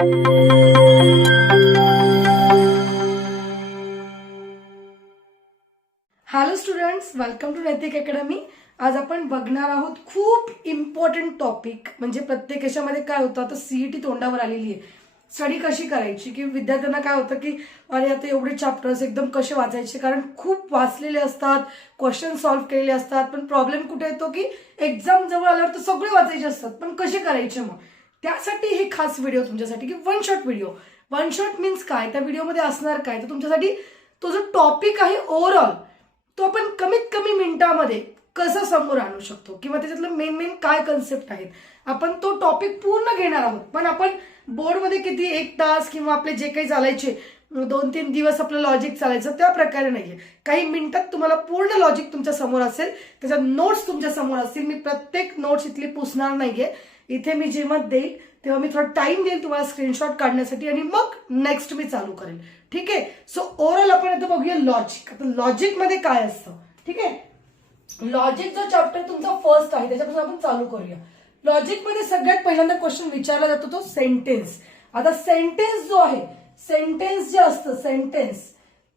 Hello students, welcome to नैतिक academy. आज आपण बघणार आहोत खूप इम्पॉर्टंट टॉपिक. म्हणजे प्रत्येक याच्यामध्ये काय होतं, आता सीईटी तोंडावर आलेली आहे. स्टडी कशी करायची, की विद्यार्थ्यांना काय होतं की अरे आता एवढे चॅप्टर्स एकदम कसे वाचायचे, कारण खूप वाचलेले असतात, क्वेश्चन सॉल्व्ह केलेले असतात. पण प्रॉब्लेम कुठे येतो की एक्झाम जवळ आल्यावर तर सगळे वाचायचे असतात, पण कसे करायचे. मग त्यासाठी हे खास व्हिडिओ तुमच्यासाठी, की one shot video. One shot means काय, त्या व्हिडिओमध्ये असणार काय, तर तुमच्यासाठी तो जो टॉपिक आहे ओव्हरऑल तो आपण कमीत कमी मिनिटामध्ये कसं समोर आणू शकतो, किंवा त्याच्यातलं मेन काय कन्सेप्ट आहेत, आपण तो टॉपिक पूर्ण घेणार आहोत. पण आपण बोर्डमध्ये किती 1 तास किंवा आपले जे काही चालायचे 2-3 दिवस आपलं लॉजिक चालायचं त्या प्रकारे नाहीये. काही मिनिटात तुम्हाला पूर्ण लॉजिक तुमच्या समोर असेल, त्याच्या नोट्स तुमच्या समोर असतील. मी प्रत्येक नोट्स इथली पुसणार नाहीये. इथे मी जेव्हा देईल तेव्हा मी थोडा टाइम देईल तुम्हाला स्क्रीनशॉट काढण्यासाठी, आणि मग नेक्स्ट मी चालू करेल. ठीक आहे. सो ओव्हरऑल आपण आता बघूया लॉजिक. आता लॉजिक मध्ये काय असतं, ठीक आहे. लॉजिक जो चॅप्टर तुमचा फर्स्ट आहे त्याच्यापासून आपण चालू करूया. लॉजिक मध्ये सगळ्यात पहिल्यांदा क्वेश्चन विचारला जातो तो सेंटेन्स. आता सेंटेन्स जो आहे, सेंटेन्स जे असतं सेंटेन्स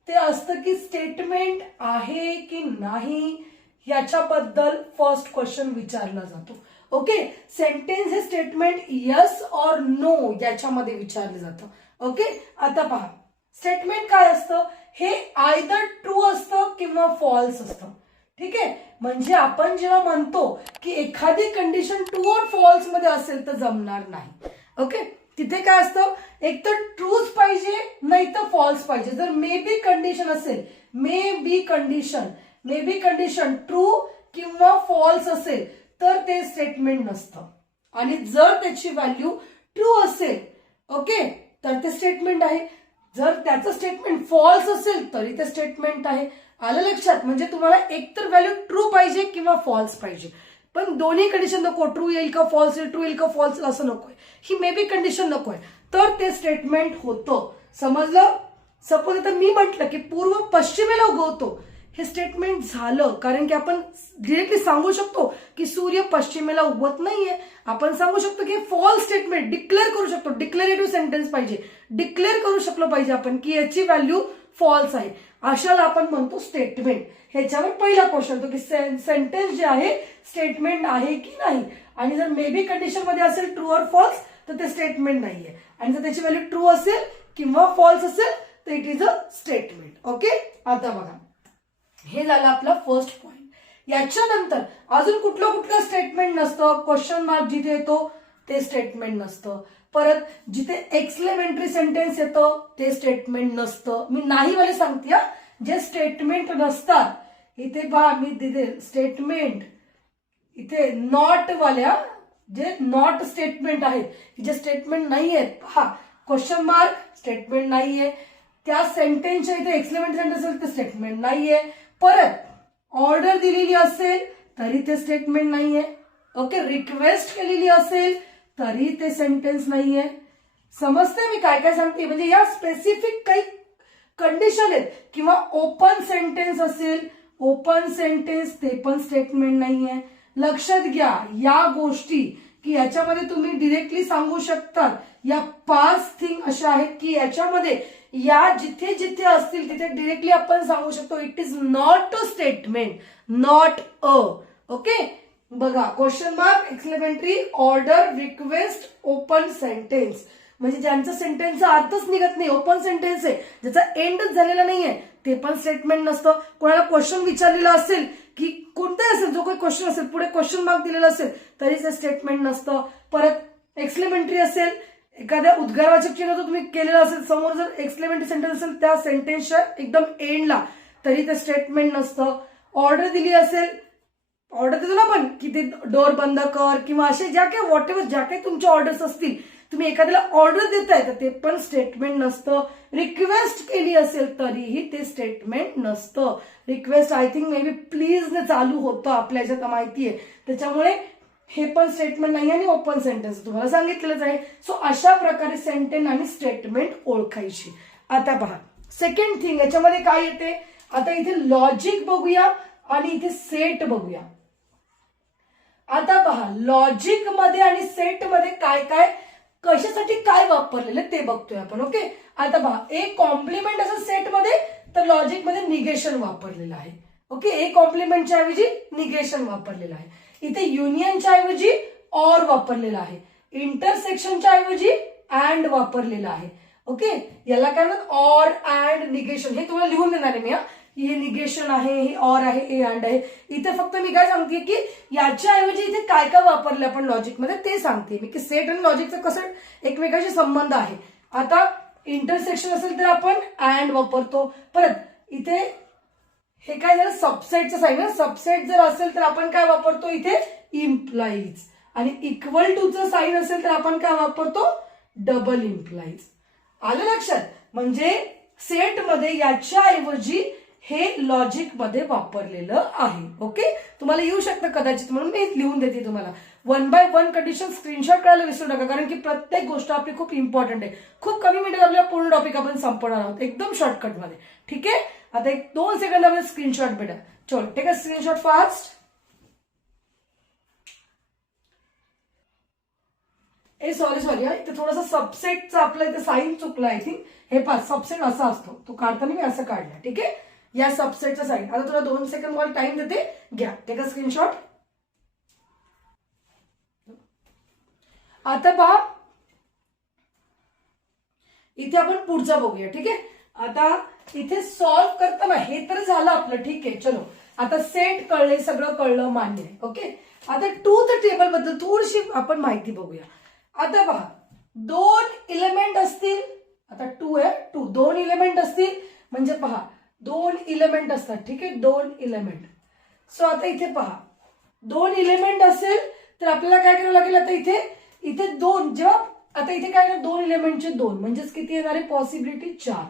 ते असतं की स्टेटमेंट आहे की नाही याच्याबद्दल फर्स्ट क्वेश्चन विचारला जातो. ओके. सेंटेन्स हे स्टेटमेंट यस और नो याच्यामध्ये विचारलं जातं. ओके. आता पहा, स्टेटमेंट काय असतं, हे आयदर ट्रू असतं किंवा फॉल्स असतं. ठीक आहे. म्हणजे आपण जेव्हा म्हणतो की एखादी कंडिशन ट्रू और फॉल्स मध्ये असेल तर जमणार नाही. ओके. तिथे काय असतं, एक तर ट्रूच पाहिजे नाही तर फॉल्स पाहिजे. जर मे बी कंडिशन असेल, मे बी कंडिशन ट्रू किंवा फॉल्स असेल तर ते स्टेटमेंट नसतं. आणि जर त्याची व्हॅल्यू ट्रू असेल, ओके, तर ते स्टेटमेंट आहे. जर त्याचं स्टेटमेंट फॉल्स असेल तरी ते स्टेटमेंट आहे. आलं लक्षात. म्हणजे तुम्हाला एकतर व्हॅल्यू ट्रू पाहिजे किंवा फॉल्स पाहिजे, पण दोन्ही कंडिशन नको. ट्रू येईल का फॉल्स येईल, ट्रू येईल का फॉल्स असं नकोय, ही मे बी कंडिशन नकोय, तर ते स्टेटमेंट होतं. समजलं. सपोज आता मी म्हटलं की पूर्व पश्चिमेला उगवतो, हे स्टेटमेंट झालं, कारण की आपण डिरेक्टली सांगू शकतो की सूर्य पश्चिमेला उगवत नाहीये. आपण सांगू शकतो की फॉल्स स्टेटमेंट डिक्लेअर करू शकतो. डिक्लेरेटिव्ह सेंटेन्स पाहिजे, डिक्लेअर करू शकलो पाहिजे आपण की याची व्हॅल्यू फॉल्स आहे. अशाला आपण म्हणतो स्टेटमेंट. ह्याच्यावर पहिला क्वेश्चन होतो की सेंटेन्स जे आहे स्टेटमेंट आहे की नाही. आणि जर मे बी कंडिशन मध्ये असेल ट्रू और फॉल्स तर ते स्टेटमेंट नाहीये. आणि जर त्याची व्हॅल्यू ट्रू असेल किंवा फॉल्स असेल तर it is a statement. Okay. आता बघा, हे झालं आपला फर्स्ट पॉइंट. याच्यानंतर अजून कुठलं स्टेटमेंट नसतं. क्वेश्चन मार्क जिथे येतो ते स्टेटमेंट नसतं. परत जिथे एक्सक्लेमेटरी सेंटेन्स येतं ते स्टेटमेंट नसतं. मी नाही वाले सांगते, जे स्टेटमेंट नसतात इथे पहा, मी दिले स्टेटमेंट इथे नॉट वाल्या, जे नॉट स्टेटमेंट आहेत, जे स्टेटमेंट नाही आहेत, पहा क्वेश्चन मार्क स्टेटमेंट नाहीये. त्या सेंटेन्सच्या इथे एक्सक्लेमेटरी सेंटेन्स असेल ते स्टेटमेंट नाहीये. परत ऑर्डर दिलेली असेल तरी ते स्टेटमेंट नाहीये. ओके. रिक्वेस्ट केलेली असेल तरी ते सेंटेन्स नाहीये. समजते मी काय काय सांगते. म्हणजे या स्पेसिफिक काही कंडिशन आहेत. किंवा ओपन सेंटेन्स असेल, ओपन सेंटेन्स ते पण स्टेटमेंट नाहीये. लक्षात घ्या या गोष्टी, की याच्यामध्ये तुम्ही डिरेक्टली सांगू शकता. या 5 थिंग अशा आहेत की याच्यामध्ये या जिथे जिथे असतील तिथे डिरेक्टली आपण सांगू शकतो it is not a statement, not a. Okay. बघा, question mark, exclamatory, order, request, open sentence. म्हणजे ज्यांचं सेंटेन्सचा अर्थच निघत नाही, ओपन सेंटेन्स आहे, ज्याचा एंडच झालेला नाहीये, ते पण स्टेटमेंट नसतं. कोणाला क्वेश्चन विचारलेला असेल की कोणताही असेल, जो काही क्वेश्चन असेल पुढे क्वेश्चन मार्क दिलेला असेल तरी ते स्टेटमेंट नसतं. परत एक्सक्लेमेटरी असेल, एखाद्या उद्गारवाचक चिन्ह जर तुम्ही केलेलं असेल समोर, जर एक्सक्लेमेटरी सेंटेन्स असेल त्या सेंटेन्सच्या एकदम एंडला, तरी ते स्टेटमेंट नसतं. ऑर्डर दिली असेल, ऑर्डर देतो ना आपण की ते डोअर बंद कर किंवा असे ज्या काही व्हॉट एव्हर ज्या काही तुमच्या ऑर्डर्स असतील, तुम्ही एखाद्याला ऑर्डर देताय तर ते पण स्टेटमेंट नसतं. रिक्वेस्ट केली असेल तरीही ते स्टेटमेंट नसतं. Request I think may be please ने चालू होतं आपल्या ह्याच्यात माहितीये, त्याच्यामुळे हे पण स्टेटमेंट नाही. आणि ओपन सेंटेन्स तुम्हाला सांगितलेलंच आहे. सो अशा प्रकारे सेंटेन्स आणि स्टेटमेंट ओळखायची. आता पहा सेकंड थिंग याच्यामध्ये काय येते. आता इथे लॉजिक बघूया आणि इथे सेट बघूया. आता पहा लॉजिक मध्ये आणि सेट मध्ये काय काय कशासाठी काय वापरलेलं ते बघतोय आपण. ओके, आता पहा, एक कॉम्प्लिमेंट असं सेटमध्ये तर लॉजिकमध्ये निगेशन वापरलेलं आहे. ओके, एक कॉम्प्लिमेंटच्या ऐवजी निगेशन वापरलेलं आहे. इथे युनियनच्या ऐवजी ऑर वापरलेला आहे. इंटरसेक्शनच्या ऐवजी अँड वापरलेला आहे. ओके, याला काय म्हणतात ऑर अँड निगेशन. हे तुम्हाला लिहून देणार आहे मी. हे निगेशन आहे, हे ऑर आहे, हे अँड आहे. इथे फक्त मी काय सांगते की याच्या ऐवजी इथे काय काय वापरले आपण लॉजिकमध्ये ते सांगते मी, की सेट आणि लॉजिकचं कसं एकमेकांशी संबंध आहे. आता इंटरसेक्शन असेल तर आपण अँड वापरतो. परत इथे हे काय झालं सबसेटचं साईन आहे. सबसेट जर असेल तर आपण काय वापरतो इथे इम्प्लाइज. आणि इक्वल टूचं साईन असेल तर आपण काय वापरतो डबल इम्प्लाइज. आलं लक्षात. म्हणजे सेटमध्ये याच्या ऐवजी हे लॉजिक मध्ये वापरलेलं आहे. ओके, तुम्हाला येऊ शकतं कदाचित म्हणून मी लिहून देते तुम्हाला. 1 by 1 कंडिशन स्क्रीनशॉट करायला विसरू नका, कारण की प्रत्येक गोष्ट आपली खूप इम्पॉर्टंट आहे. खूप कमी मिनिटात आपल्या पूर्ण टॉपिक आपण संपवणार आहोत एकदम शॉर्टकट मध्ये. ठीक आहे, आता 1-2 सेकंदामध्ये स्क्रीनशॉट भेटा. चलो take a screenshot fast. Sorry इथे थोडासा सबसेटचा आपला इथे साईन चुकला. आय थिंक हे पास सबसेट असा असतो, तो काढताना मी असं काढला. ठीक आहे, या सबसेटचा साईन. आता तुला 2 सेकंद मला टाइम देते, घ्या टेक अ स्क्रीनशॉट. आता पहा, इथे आपण पुढचा बघूया. ठीक आहे, आता इथे सॉल्व्ह करताना हे तर झालं आपलं. ठीक आहे, चलो आता सेट कळले, सगळं कळलं, मान्य आहे. ओके, आता ट्रूथ टेबल बद्दल थोडीशी आपण माहिती बघूया. आता पहा, 2 इलेमेंट असतील. आता 2 आहे, 2 इलेमेंट असतील म्हणजे पहा 2 इलेमेंट असतात. ठीक आहे, 2 इलेमेंट. सो आता इथे पहा 2 इलेमेंट असेल तर आपल्याला काय करावं लागेल. आता इथे 2 जेव्हा आता इथे काय 2 इलेमेंटचे 2 म्हणजेच किती येणार आहे पॉसिबिलिटी 4.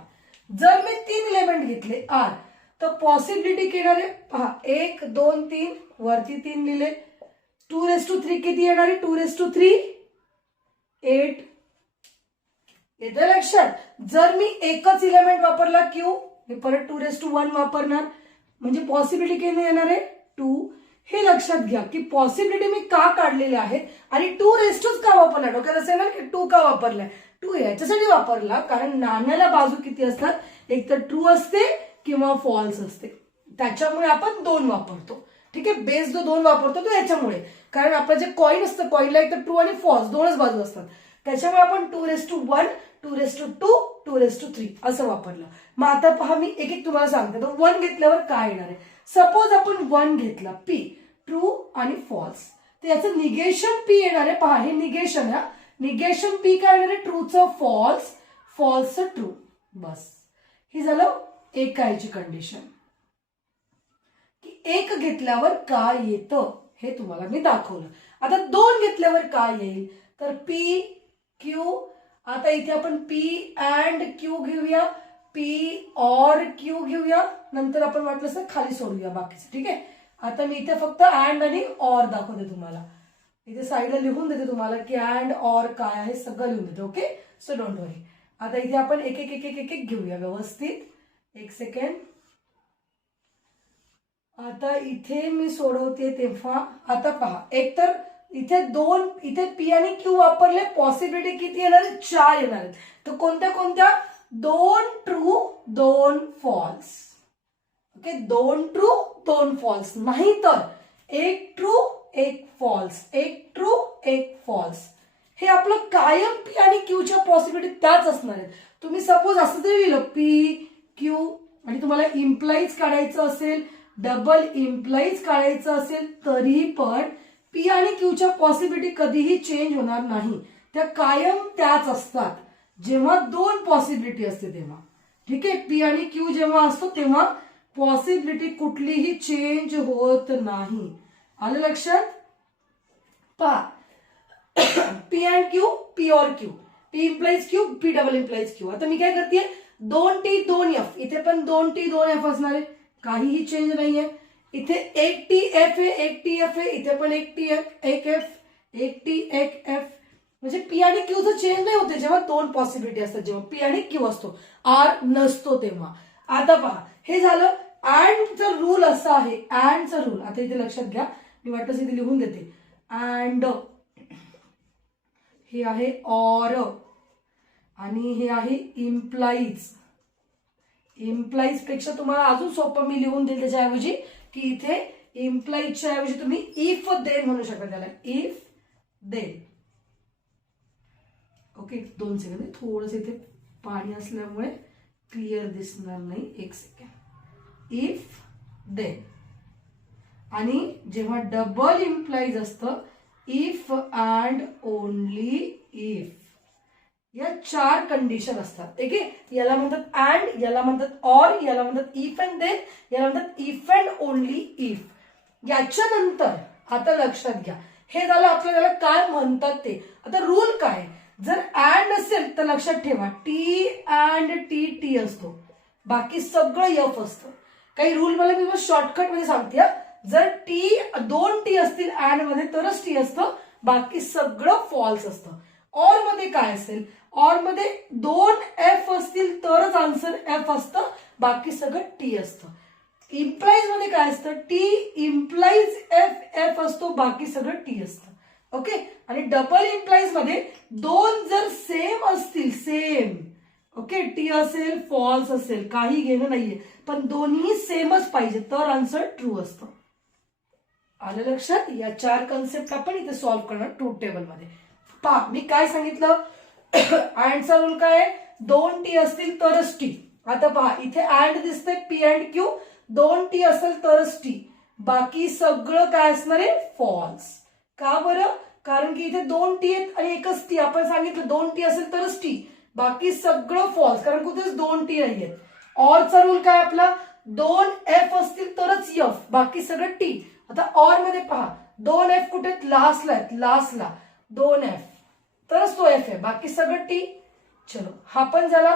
जर मी 3 इलेमेंट घेतले आर तर पॉसिबिलिटी येणार आहे पहा 1 2 3 वरती 3 लिहिले. 2⁻³ किती येणार आहे 2⁻³ 8. येतं लक्षात. जर मी एकच इलेमेंट वापरला क्यू, मी परत 2⁻1 वापरणार म्हणजे पॉसिबिलिटी किती येणार आहे 2. हे लक्षात घ्या की पॉसिबिलिटी मी का काढलेले आहेत आणि 2⁻² का वापरला. डोक्यात असेल ना की 2 का वापरलाय. 2 याच्यासाठी वापरला कारण नाण्याला बाजू किती असतात, एक तर ट्रू असते किंवा फॉल्स असते. त्याच्यामुळे आपण 2 वापरतो. ठीक आहे, बेस जो 2 वापरतो तो याच्यामुळे, कारण आपलं जे कॉइन असतं कॉइनला एक तर ट्रू आणि फॉल्स 2च बाजू असतात. त्याच्यामुळे आपण 2⁻1 2⁻2 2⁻3 असं वापरलं. मग आता पहा मी एक एक तुम्हाला सांगते. तर 1 घेतल्यावर काय येणार आहे. सपोज आपण 1 घेतला पी ट्रू आणि फॉल्स, तर याचं निगेशन पी येणार आहे. पहा हे निगेशन आहे. निगेशन पी काय येणार आहे ट्रूचं फॉल्स, फॉल्सचं ट्रू. बस हे झालं एकाची कंडिशन. की 1 घेतल्यावर काय येतं हे तुम्हाला मी दाखवलं. आता 2 घेतल्यावर काय येईल तर पी क्यू. आता इथे आपण पी अँड क्यू घेऊया, पी ऑर क्यू घेऊया, नंतर आपण वाटलं तर खाली सोडूया बाकीचं. ठीक आहे, आता मी इथे फक्त अँड आणि ऑर दाखवते तुम्हाला. इथे साईडला लिहून देते तुम्हाला की अँड ऑर काय आहे सगळं लिहून देते. ओके, सो डोंट वरी. आता इथे आपण एक एक एक एक एक घेऊया व्यवस्थित. 1 सेकंड. आता इथे मी सोडवते तेव्हा आता पहा, एक तर इथे 2 इथे पी आणि क्यू वापरले, पॉसिबिलिटी किती येणार 4 येणार आहेत. तर कोणत्या कोणत्या 2 true 2 false. Okay, 2 true 2 false. नाही तर 1 ट्रू 1 फॉल्स, 1 ट्रू 1 फॉल्स. हे आपलं कायम पी आणि क्यूच्या पॉसिबिलिटी त्याच असणार आहेत. तुम्ही सपोज असं जरी लिहिलं पी क्यू आणि तुम्हाला इम्प्लाइज काढायचं असेल, डबल इम्प्लाइज काढायचं असेल, तरीही पण पी आणि क्यूच्या पॉसिबिलिटी कधीही चेंज होणार नाही. त्या कायम त्याच असतात जेव्हा 2 पॉसिबिलिटी असते तेव्हा. ठीक आहे, पी आणि क्यू जेव्हा असतो तेव्हा पॉसिबिलिटी कुठलीही चेंज होत नाही. आलं लक्षात. पहा P and Q, P or Q, P implies Q, P double implies Q. आता मी काय करते 2T 2F, इथे पण 2T 2F असणार आहे, काहीही चेंज नाहीये. इथे 1TF आहे, 1TF आहे, इथे पण 1TF 1F 1T1F. म्हणजे पी आणि क्यूचं चेंज नाही होते जेव्हा 2 पॉसिबिलिटी असतात, जेव्हा पी आणि क्यू असतो, आर नसतो तेव्हा. आता पहा हे झालं. अँडचा रूल असा आहे, अँडचा रूल आता इथे लक्षात घ्या, मी वाटतं इथे लिहून देते. अँड हे आहे ऑर आणि हे आहे इम्प्लाईज. इम्प्लाईज पेक्षा तुम्हाला अजून सोपं मी लिहून देईल त्याच्याऐवजी की इथे इम्प्लाईजच्या ऐवजी तुम्ही इफ देन म्हणू शकता त्याला, इफ देन. ओके 2 सेकंद, थोडंसं इथे पाणी असल्यामुळे क्लिअर दिसणार नाही, 1 सेकंड. If then. आणि जेव्हा डबल इम्प्लाईज असतं इफ अँड ओनली इफ, या 4 कंडिशन असतात. ठीक आहे, याला म्हणतात अँड, याला म्हणतात ऑर, याला म्हणतात इफ अँड देन, याला म्हणतात इफ अँड ओनली इफ. याच्यानंतर आता लक्षात घ्या, हे झालं आपल्याला काय म्हणतात ते. आता रूल काय, जर अँड असेल तर लक्षात ठेवा टी अँड टी टी असतो, बाकी सगळं एफ असतं. काही रूल मला मी शॉर्टकट मध्ये सांगते. जर टी 2 टी असतील अँड मध्ये तरच टी असतं, बाकी सगळं फॉल्स असतं. ऑर मध्ये काय असेल, ऑर मध्ये 2 एफ असतील तरच आन्सर एफ असतं, बाकी सगळं टी असतं. इम्प्लाईज मध्ये काय असतं, टी इम्प्लाईज एफ एफ असतो, बाकी सगळं टी असतं. ओके, आणि डबल इम्प्लाईज मध्ये 2 जर सेम असतील, सेम, ओके, टी असेल फॉल्स असेल काही घेणं नाहीये, पण दोन्ही सेमच पाहिजे तर आन्सर ट्रू असतं. आलं लक्षात. या 4 कन्सेप्ट आपण इथे सॉल्व्ह करणार ट्रूथ टेबल मध्ये. पहा मी काय सांगितलं, अँडचा रूल काय, 2 टी असतील तरच टी. आता पहा इथे अँड दिसते पी अँड क्यू, 2 टी असेल तरच टी, बाकी सगळं काय असणार आहे फॉल्स. का बरं, कारण की इथे 2 टी आहेत आणि एकच टी. आपण सांगितलं 2 टी असेल तरच टी, बाकी सगळं फॉल्स, कारण कुठेच 2 टी नाहीयेत. ऑरचा रूल काय आपला, 2 एफ असतील तरच एफ, बाकी सगळं टी. आता ऑर मध्ये पहा 2 एफ कुठे लास्टला आहेत, लास्टला 2 एफ तरच तो एफ आहे, बाकी सगळं टी. चलो हा पण झाला.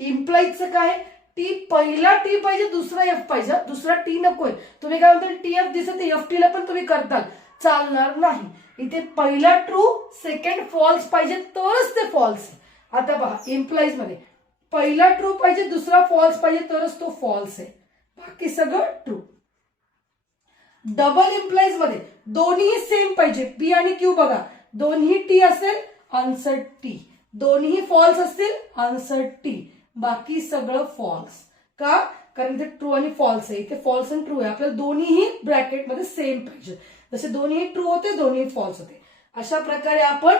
इम्प्लाईजचं काय, टी पहिला टी पाहिजे दुसरा एफ पाहिजे, दुसरा टी नकोय. तुम्ही काय म्हणता टी एफ दिसत एफ टी ला पण तुम्ही करताल, चालणार नाही. इथे पहिला ट्रू सेकंड फॉल्स पाहिजे तरच ते फॉल्स. आता पहा इम्प्लाईज मध्ये पहिला ट्रू पाहिजे दुसरा फॉल्स पाहिजे तरच तो फॉल्स आहे, बाकी सगळं ट्रू. डबल इम्प्लाईज मध्ये दोन्ही सेम पाहिजे, पी आणि क्यू बघा, दोन्ही टी असेल आन्सर टी, दोन्ही फॉल्स असतील आन्सर टी, बाकी सगळं फॉल्स. का, कारण इथे ट्रू आणि फॉल्स आहे, इथे फॉल्स आणि ट्रू आहे. आपल्याला दोन्हीही ब्रॅकेटमध्ये सेम पाहिजे, जसे दोन्ही ट्रू होते दोन्ही फॉल्स होते. अशा प्रकारे आपण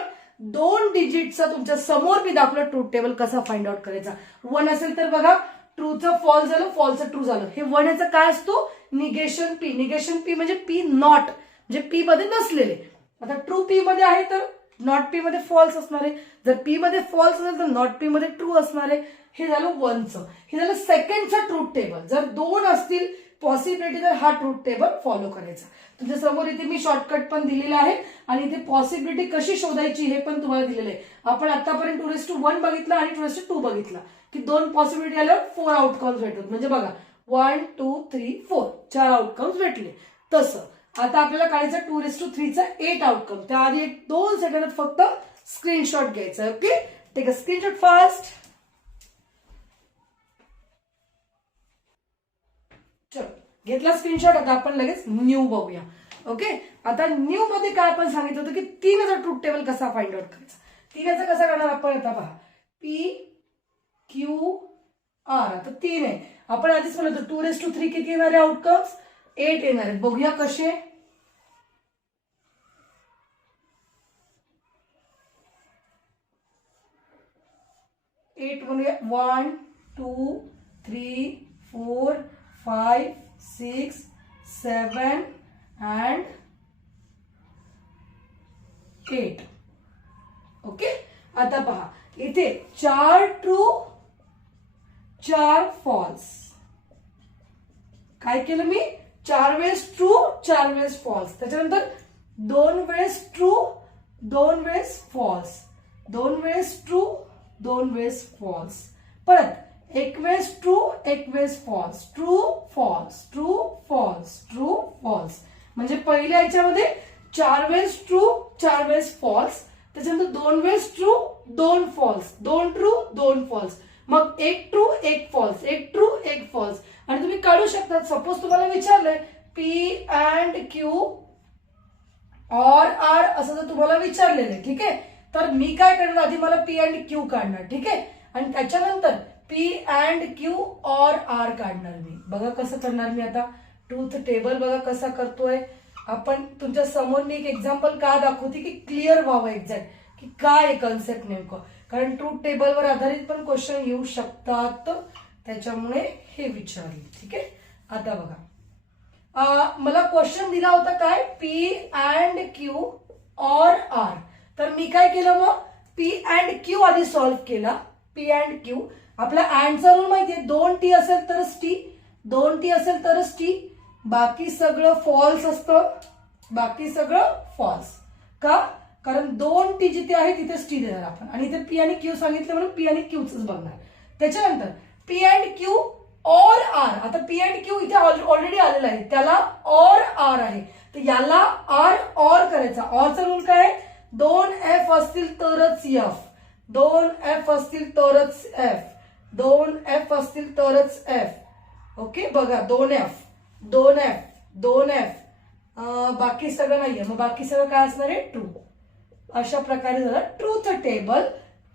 2 डिजिटचा तुमच्या समोर मी दाखवलं ट्रूथ टेबल कसा फाइंड आउट करायचा. 1 असेल तर बघा ट्रूचं फॉल्स झालं, फॉल्सचं ट्रू झालं. हे 1 याचा काय असतो, निगेशन पी. निगेशन पी म्हणजे पी नॉट, म्हणजे पी मध्ये नसलेले. आता ट्रू पी मध्ये आहे तर नॉट पी मध्ये फॉल्स असणार आहे, जर पी मध्ये फॉल्स असेल तर नॉट पी मध्ये ट्रू असणार आहे. हे झालं 1चं. हे झालं सेकंडचं ट्रूथ टेबल. जर 2 असतील पॉसिबिलिटी तर हा ट्रूथ टेबल फॉलो करायचा. तुमच्या समोर इथे मी शॉर्टकट पण दिलेला आहे आणि इथे पॉसिबिलिटी कशी शोधायची हे पण तुम्हाला दिलेलं आहे. आपण आतापर्यंत 2:1 बघितला आणि 2:2 बघितला की 2 पॉसिबिलिटी आल्यावर 4 आउटकम्स भेटतात. म्हणजे बघा 1 2 3 4 4 आउटकम्स भेटले. तसं आता आपल्याला काढायचं 2:3चा 8 आउटकम. त्याआधी 2 सेकंदात फक्त स्क्रीनशॉट घ्यायचा. Okay, take a screenshot fast. चलो घेतला स्क्रीनशॉट. आता आपण लगेच न्यू बघूया. ओके, आता न्यू मध्ये काय आपण सांगितलं होतं की 3चा ट्रूथ टेबल कसा फाइंड आउट करायचा. 3चा कसा करणार आपण, आता पहा पी क्यू आर. आता 3 आहे, आपण आधीच म्हणलं होतं 2:3 किती येणार आहे आउटकम्स, 8 येणार आहेत. बघूया कसे. एट म्हणूया 1 2 3 4 5 6 7 and 8. ओके, आता पहा इथे 4 ट्रू 4 फॉल्स. काय केलं मी, 4 वेळेस ट्रू 4 वेळेस फॉल्स. त्याच्यानंतर 2 वेळेस ट्रू 2 वेळेस फॉल्स, 2 वेळेस ट्रू 2 वेळेस फॉल्स. परत 1 वेळेस ट्रू 1 वेळेस false, true false true false true false. म्हणजे पहिल्या याच्यामध्ये 4 वेळेस ट्रू 4 वेळेस फॉल्स, त्याच्यानंतर 2 वेळेस ट्रू 2 फॉल्स, 2 ट्रू 2 फॉल्स, मग 1 ट्रू 1 फॉल्स, 1 ट्रू 1 फॉल्स. आणि तुम्ही काढू शकता. सपोज तुम्हाला विचारलंय P and Q or R असं जर तुम्हाला विचारलेलं आहे, ठीक आहे, तर मी काय करणार, आधी मला पी अँड क्यू काढणार, ठीक आहे, आणि त्याच्यानंतर पी अँड क्यू और आर काढणार मी. बघा कसं करणार मी आता. ट्रूथ टेबल बघा कसा करतोय आपण. तुमच्या समोर मी एक एक्झाम्पल का दाखवते की क्लिअर व्हावं एक्झॅक्ट की काय आहे कन्सेप्ट नेमकं, कारण ट्रूथ टेबलवर आधारित पण क्वेश्चन येऊ शकतात, त्याच्यामुळे हे विचारले. ठीक आहे, आता बघा मला क्वेश्चन दिला होता काय, पी अँड क्यू और आर. तर मी काय केलं, मग पी अँड क्यू आधी सॉल्व्ह केला. पी अँड क्यू आपला अँडचा रूल माहितीये, 2T असेल तरच टी, 2T असेल तरच टी, बाकी सगळं फॉल्स असतं, बाकी सगळं फॉल्स. का, कारण 2T जिथे आहे तिथेच टी देणार आपण, आणि इथे पी आणि क्यू सांगितलं म्हणून पी आणि क्यूच बघणार. त्याच्यानंतर पी अँड क्यू और आर. आता पी अँड क्यू इथे ऑलरेडी आलेला आहे, त्याला और आर आहे, तर याला आर और करायचा. ऑरचा रूल काय, 2F असतील तरच एफ, 2F असतील तरच एफ, 2F असतील तरच एफ. ओके, बघा 2F 2F 2F, बाकी सगळं नाहीये, मग बाकी सगळं काय असणार आहे, ट्रू. अशा प्रकारे झालं ट्रूथ टेबल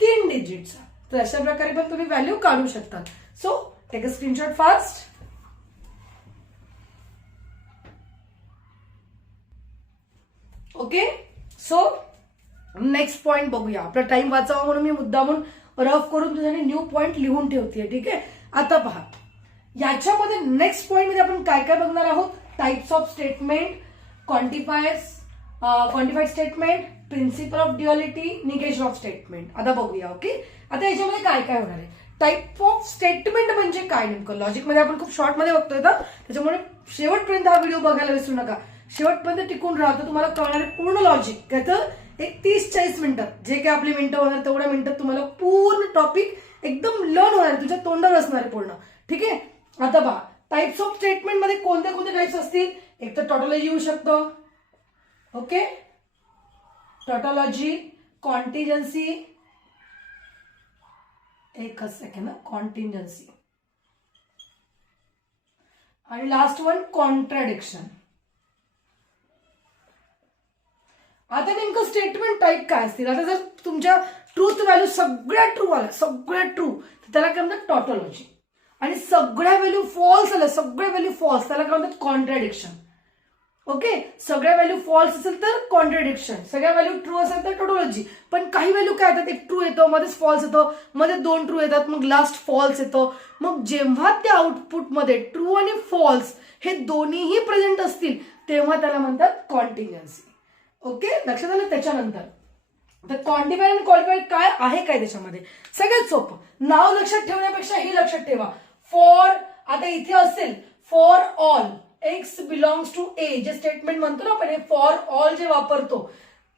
3 डिजिटचा. तर अशा प्रकारे पण तुम्ही व्हॅल्यू काढू शकता. So take a screenshot fast. Okay, so next point बघूया. आपला टाइम वाचावा म्हणून मी मुद्दामून रफ करून तुझ्याने न्यू पॉइंट लिहून ठेवते. ठीक आहे, आता पहा याच्यामध्ये नेक्स्ट पॉइंट मध्ये आपण काय काय बघणार आहोत. Types of statement, quantifiers, quantified statement, principle of duality, negation of statement. आता बघूया. ओके, आता याच्यामध्ये काय काय होणार आहे. टाइप ऑफ स्टेटमेंट म्हणजे काय नेमकं, लॉजिकमध्ये आपण खूप शॉर्ट मध्ये बघतोय ना, त्याच्यामुळे शेवटपर्यंत हा व्हिडिओ बघायला विसरू नका. शेवटपर्यंत टिकून राहतो, तुम्हाला कळणार पूर्ण लॉजिक. त्याचं एक 30-40 मिनिटात जे काही आपली मिनिटं होणार तेवढ्या मिनिटात तुम्हाला पूर्ण टॉपिक एकदम लर्न होणार, तुझ्या तोंडावर असणार आहे पूर्ण. ठीक आहे, आता पहा टाइप्स ऑफ स्टेटमेंट मध्ये कोणते कोणते टाइप्स असतील. एक तर टॉटॉलॉजी येऊ शकतं. ओके, टॉटॉलॉजी, कॉन्टिजन्सी, एकच सेकंड, कॉन्टिजन्सी, आणि लास्ट वन कॉन्ट्राडिक्शन. आता नेमकं स्टेटमेंट टाईप काय असतील. आता जर तुमच्या ट्रूथ व्हॅल्यू सगळ्या ट्रू आल्या, सगळ्या ट्रू, तर त्याला काय म्हणतात टॉटॉलॉजी. आणि सगळ्या व्हॅल्यू फॉल्स आल्या, सगळ्या व्हॅल्यू फॉल्स, त्याला काय म्हणतात कॉन्ट्राडिक्शन. ओके, सगळ्या व्हॅल्यू फॉल्स असेल तर कॉन्ट्राडिक्शन, सगळ्या व्हॅल्यू ट्रू असेल तर टॉटॉलॉजी. पण काही व्हॅल्यू काय येतात, एक ट्रू येतो, मध्येच फॉल्स येतो, मध्ये 2 ट्रू येतात, मग लास्ट फॉल्स येतो. मग जेव्हा त्या आउटपुटमध्ये ट्रू आणि फॉल्स हे दोन्हीही प्रेझेंट असतील तेव्हा त्याला म्हणतात कॉन्टिन्युअन्सी. ओके, लक्षात आलं. त्याच्यानंतर क्वांटिफायर आणि क्वालिफायर काय आहे, काय त्याच्यामध्ये सगळ्यात सोपं. नाव लक्षात ठेवण्यापेक्षा हे लक्षात ठेवा. फॉर, आता इथे असेल for all X belongs to A, जे स्टेटमेंट म्हणतो ना आपण, हे फॉर ऑल जे वापरतो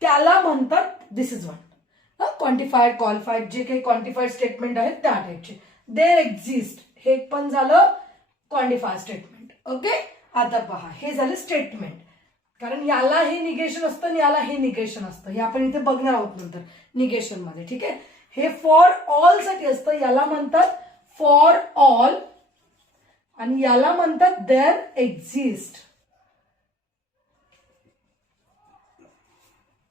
त्याला म्हणतात दिस इज वन. क्वांटिफाईड, क्वालिफाईड, जे काही क्वांटिफाईड स्टेटमेंट आहेत त्या टाईपचे. देर एक्झिस्ट, हे पण झालं क्वांटिफाईड स्टेटमेंट. ओके, आता पहा हे झालं स्टेटमेंट, कारण याला हे निगेशन असतं आणि याला हे निगेशन असतं, हे आपण इथे बघणार आहोत नंतर निगेशन मध्ये. ठीक आहे, हे फॉर ऑल साठी असतं, याला म्हणतात फॉर ऑल, आणि याला म्हणतात देअर एक्झिस्ट.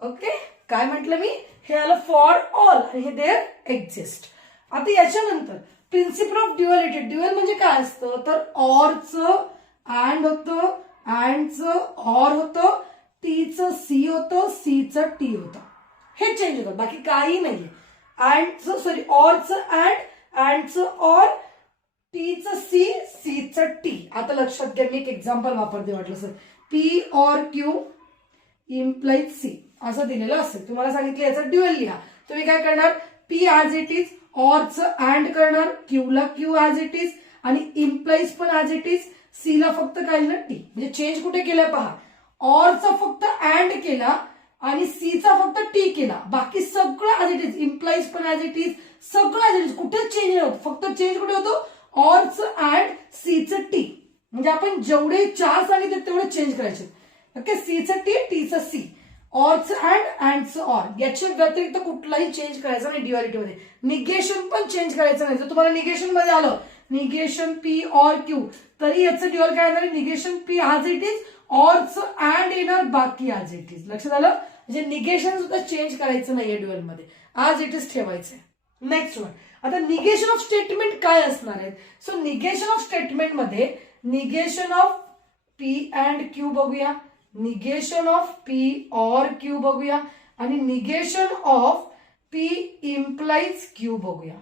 ओके, काय म्हटलं मी, हे आलं फॉर ऑल आणि हे देअर एक्झिस्ट. आता याच्यानंतर प्रिन्सिपल ऑफ ड्युअलिटी. ड्युअल म्हणजे काय असतं, तर ऑरचं अँड होतं, अँडचं ऑर होतं, टीचं सी होतं, सीचं टी होतं, हे चेंज होतं, बाकी काही नाहीये. अँडचं सॉरी ऑरचं अँडचं ऑर, टीचं सी, सीचं टी. आता लक्षात घ्या, मी एक एक्झाम्पल वापरते वाटलं sir. P or Q implies C असं दिलेलं असेल, तुम्हाला सांगितलं याचं ड्युअल लिहा. तुम्ही काय करणार, पी ॲज इट इज, ऑरचं अँड करणार, क्यूला क्यू ॲज इट इज, आणि इम्प्लाइज पण ॲज इट इज, सीला फक्त काय ना टी. म्हणजे चेंज कुठे केलं पहा, ऑरचा फक्त अँड केला आणि सीचा फक्त टी केला, बाकी सगळं ॲज इट इज, इम्प्लाइज पण ॲज इट इज, सगळं ॲज इट इज, कुठेच चेंज नाही होत. फक्त चेंज कुठे होतो, ऑरचं अँड सीचं टी. म्हणजे आपण जेवढे 4 सांगितले तेवढे चेंज करायचे. ओके, सीचं टी, टीचं सी, ऑरचं अँडचं ऑर, याच्या व्यतिरिक्त कुठलाही चेंज करायचा नाही. ड्युअलिटीमध्ये निगेशन पण चेंज करायचं नाही. जर तुम्हाला निगेशन मध्ये आलं निगेशन पी ऑर क्यू, तरी याचं ड्युअल काय येणार, negation P as it is, ऑरचं अँड येणार, बाकी ॲज इट इज. लक्षात आलं. म्हणजे निगेशन सुद्धा चेंज करायचं नाहीये ड्युअल मध्ये, आज इट इज ठेवायचंय. नेक्स्ट वन, आता निगेशन ऑफ स्टेटमेंट काय असणार आहेत? सो निगेशन ऑफ स्टेटमेंट मध्ये negation of P and Q बघूया, negation of P or Q बघूया आणि negation of P implies Q बघूया.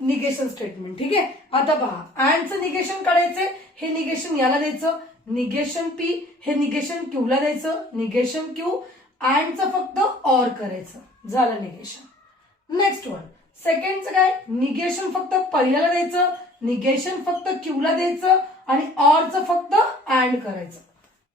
Negation statement. ठीक आहे, आता पहा अँडचं निगेशन काढायचंय, हे निगेशन याला द्यायचं, निगेशन पी हे निगेशन क्यूला द्यायचं, निगेशन क्यू अँडचं फक्त ऑर करायचं, झालं निगेशन. नेक्स्ट वन, सेकंडचं काय, निगेशन फक्त पहिल्याला द्यायचं, निगेशन फक्त क्यूला द्यायचं आणि ऑरचं फक्त अँड करायचं,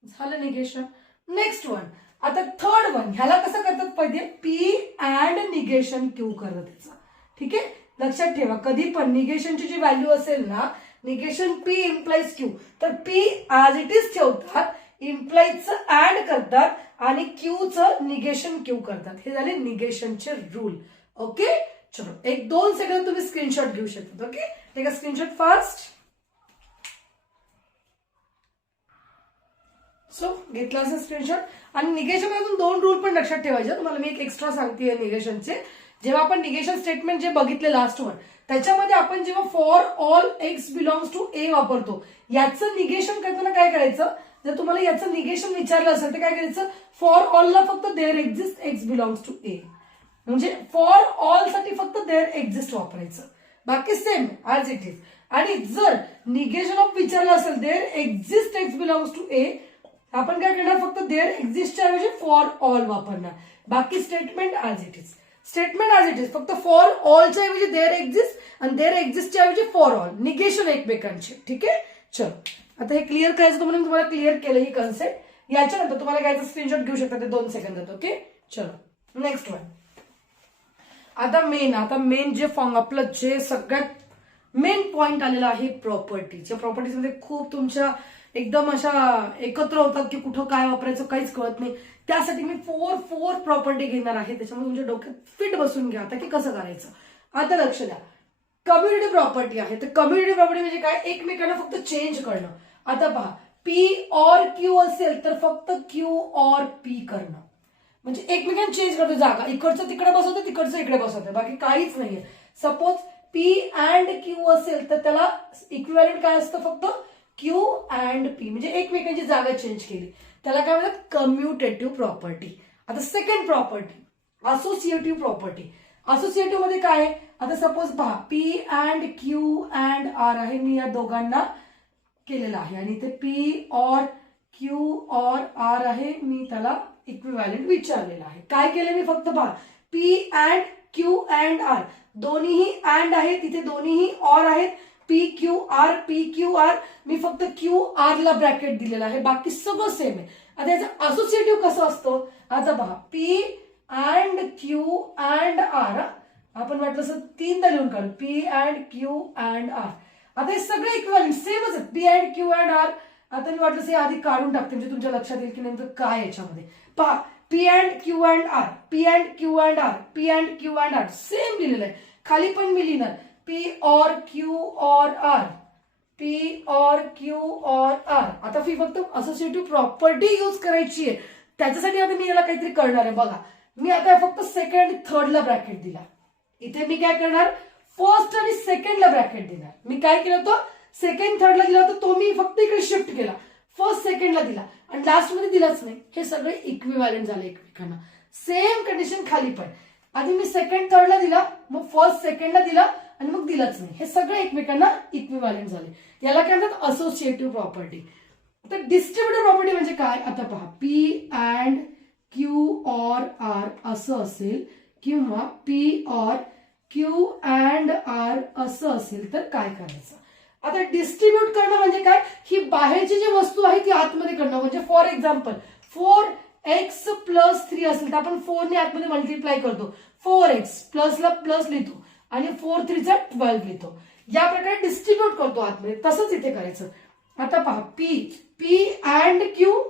झालं निगेशन. नेक्स्ट वन, आता थर्ड वन, ह्याला कसं करतात, पहिले पी अँड निगेशन क्यू करतात त्याचं. ठीक आहे, लक्षात ठेवा कधी पण निगेशनची जी व्हॅल्यू असेल ना, निगेशन पी इम्प्लाइज क्यू, तर पी ऍज इट इज ठेवतात, इम्प्लाइजचं ऍड करतात आणि क्यूचं निगेशन क्यू करतात. हे झाले निगेशनचे रूल. ओके, चलो एक 2 सेकंद तुम्ही स्क्रीनशॉट घेऊ शकता. Okay, take a screenshot fast. So घेतला असेल स्क्रीनशॉट. आणि निगेशन मधून 2 रूल पण लक्षात ठेवायचे. तुम्हाला मी एक एक्स्ट्रा सांगते निगेशनचे. जेव्हा आपण निगेशन स्टेटमेंट जे बघितले लास्ट वन, त्याच्यामध्ये आपण जेव्हा for all X belongs to A वापरतो, याचं निगेशन करताना काय करायचं, जर तुम्हाला याचं निगेशन विचारलं असेल तर काय करायचं, फॉर ऑलला फक्त there exist X belongs to A, म्हणजे फॉर ऑल साठी फक्त देअर एक्झिस्ट वापरायचं, बाकी सेम ऍज इट इज. आणि जर निगेशन ऑफ विचारलं असेल there exist X belongs to A, आपण काय करणार, फक्त देअर एक्झिस्टच्या ऐवजी फॉर ऑल वापरणार, बाकी statement as it is. Statement as it is, फक्त फॉर ऑलच्या ऐवजी देअर एक्झिस्ट आणि देअर एक्झिस्टच्या ऐवजी फॉर ऑल, निगेशन एकमेकांचे. ठीक आहे, चलो आता हे क्लिअर करायचं म्हणून तुम्हाला क्लिअर केलं ही कन्सेप्ट. याच्यानंतर तुम्हाला घ्यायचं स्क्रीनशॉट घेऊ शकता ते 2 सेकंदात. ओके, चलो नेक्स्ट वन. आता मेन जे फॉर्म आपलं जे सगळ्यात मेन पॉइंट आलेला आहे प्रॉपर्टीच्या. प्रॉपर्टीमध्ये खूप तुमच्या एकदम अशा एकत्र होतात की कुठं काय वापरायचं काहीच कळत नाही. त्यासाठी मी 4 प्रॉपर्टी घेणार आहे, त्याच्यामुळे तुमच्या डोक्यात फिट बसून घ्या आता की कसं करायचं. आता लक्ष द्या, कम्युनिटी प्रॉपर्टी आहे, तर कम्युनिटी प्रॉपर्टी म्हणजे काय, एकमेकांना फक्त चेंज करणं. आता पहा, पी ऑर क्यू असेल तर फक्त क्यू ऑर पी करणं, म्हणजे एकमेकांना चेंज करतो जागा, इकडचं तिकडे बसवतं, तिकडचं इकडे बसवतं, बाकी काहीच नाहीये. सपोज पी अँड क्यू असेल तर त्याला इक्विव्हॅलेंट काय असतं, फक्त क्यू अँड पी, म्हणजे एकमेकांची जागा चेंज केली, त्याला काय म्हणतात कम्युटेटिव्ह प्रॉपर्टी. आता second property associative property. Associative मध्ये काय आहे, आता सपोज पहा P and Q and R आहे, मी या दोघांना केलेलं आहे आणि ते P or Q or R आहे, मी त्याला इक्विव्हॅलेंट विचारलेलं आहे. काय केलं मी, फक्त पहा P and Q and R, दोन्हीही अँड आहेत, तिथे दोन्हीही ऑर आहेत, पी क्यू आर, मी फक्त क्यू आर ला ब्रॅकेट दिलेला आहे, बाकी सगळं सेम आहे. आता याचं असोसिएटिव्ह कसं असतं, आता पहा P and Q and R, आपण वाटलं असं 3दा लिहून काढू, P and Q and R. आता हे सगळे इक्विव्हॅलेंट सेमच आहेत, P and Q and R. आता मी वाटलं हे आधी काढून टाकते म्हणजे तुमच्या लक्षात येईल की नेमकं काय याच्यामध्ये. पहा P and Q and R, P and Q and R, P and Q and R same लिहिलेलं आहे. खाली पण मी लिहिणार P or Q or R, P or Q or R. आता फक्त असोसिएटिव्ह प्रॉपर्टी यूज करायची आहे, त्याच्यासाठी आता मी याला काहीतरी करणार आहे. बघा मी आता फक्त सेकंड थर्डला ब्रॅकेट दिला, इथे मी काय करणार, फर्स्ट आणि सेकंडला ब्रॅकेट देणार. मी काय केलं होतं, सेकंड थर्डला दिला होता तो मी फक्त इकडे शिफ्ट केला, फर्स्ट सेकंडला दिला आणि लास्ट मध्ये दिलाच नाही. हे सगळे इक्विव्हॅलेंट झाले एकमेकांना. सेम कंडिशन खाली पण, आधी मी सेकंड थर्डला दिला, मग फर्स्ट सेकंडला दिला आणि मग दिलाच नाही, हे सगळे एकमेकांना इक्विव्हॅलेंट झाले. याला काय म्हणतात असोसिएटिव्ह प्रॉपर्टी. तर डिस्ट्रीब्युटिव्ह प्रॉपर्टी म्हणजे काय, आता पहा P and Q or R असं असेल किंवा P or Q and R असं असेल तर काय करायचं. आता डिस्ट्रीब्यूट करणं म्हणजे काय, ही बाहेरची जी वस्तू आहे ती आतमध्ये करणं. म्हणजे फॉर एक्झाम्पल 4x+3 असेल तर आपण 4 ने आतमध्ये मल्टिप्लाय करतो, 4x प्लसला प्लस लिहितो आणि 4×3 12 लिहितो. या प्रकारे डिस्ट्रीब्यूट करतो आतमध्ये, तसंच इथे करायचं. आता पहा पी अँड क्यू,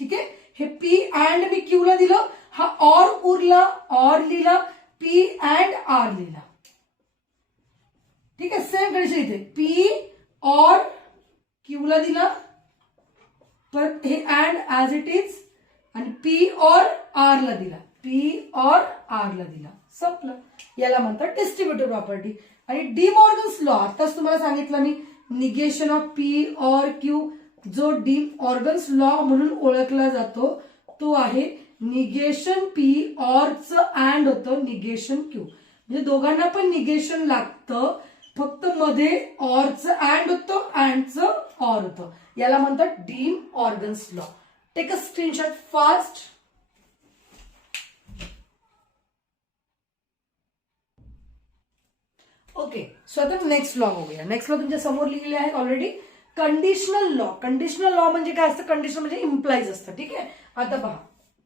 ठीक आहे, हे पी अँड मी क्यू ला दिलं, हा ऑर उरला, ऑर लिहिला, पी अँड आर लिहिला. ठीक आहे, सेम कंडिशन इथे पी ऑर क्यू ला दिला, परत हे अँड ऍज इट इज आणि पी ऑर आर ला दिला, पी ऑर आर ला दिला, संपलं. याला म्हणतात डिस्ट्रीब्युटिव्ह प्रॉपर्टी. आणि डी मॉर्गन्स लॉ आताच तुम्हाला सांगितलं मी, negation of P or Q जो डी मॉर्गन्स लॉ म्हणून ओळखला जातो तो आहे निगेशन पी ऑरचं अँड होतं निगेशन क्यू. म्हणजे दोघांना पण निगेशन लागतं, फक्त मध्ये ऑरचं अँड होतं, अँडचं ऑर होतं. याला म्हणतात De Morgan's law. Take a screenshot fast. Okay, so आता नेक्स्ट लॉ बघूया. नेक्स्ट लॉ तुमच्या समोर लिहिलेले आहेत already. Conditional law. Conditional law म्हणजे काय असतं? कंडिशनल म्हणजे इम्प्लाइज असतं. ठीक आहे, आता पहा,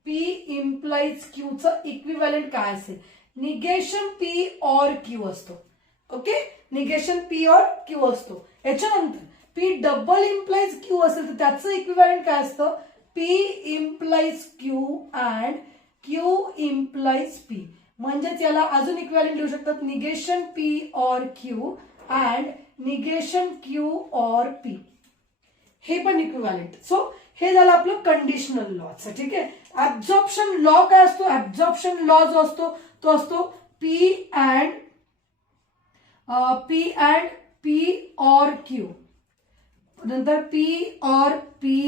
पी इम्प्लाइज क्यूचं इक्विव्हॅलंट काय असेल? निगेशन पी ऑर क्यू असतो. Okay, negation P or Q असतो. याच्यानंतर पी डबल इम्प्लाइज क्यू असेल तर त्याचं इक्विव्हॅलंट काय असतं? P implies Q and Q implies P. म्हणजेच याला अजून इक्विव्हॅलंट लिहू शकतात, negation P or Q and negation Q or P. हे पण इक्विव्हॅलंट. सो हे झालं आपलं कंडिशनल लॉचं. ठीक आहे. ऍब्झॉर्प्शन लॉ काय असतो? ऍब्झॉर्प्शन लॉ जो असतो तो असतो P and P or Q, नंतर P or P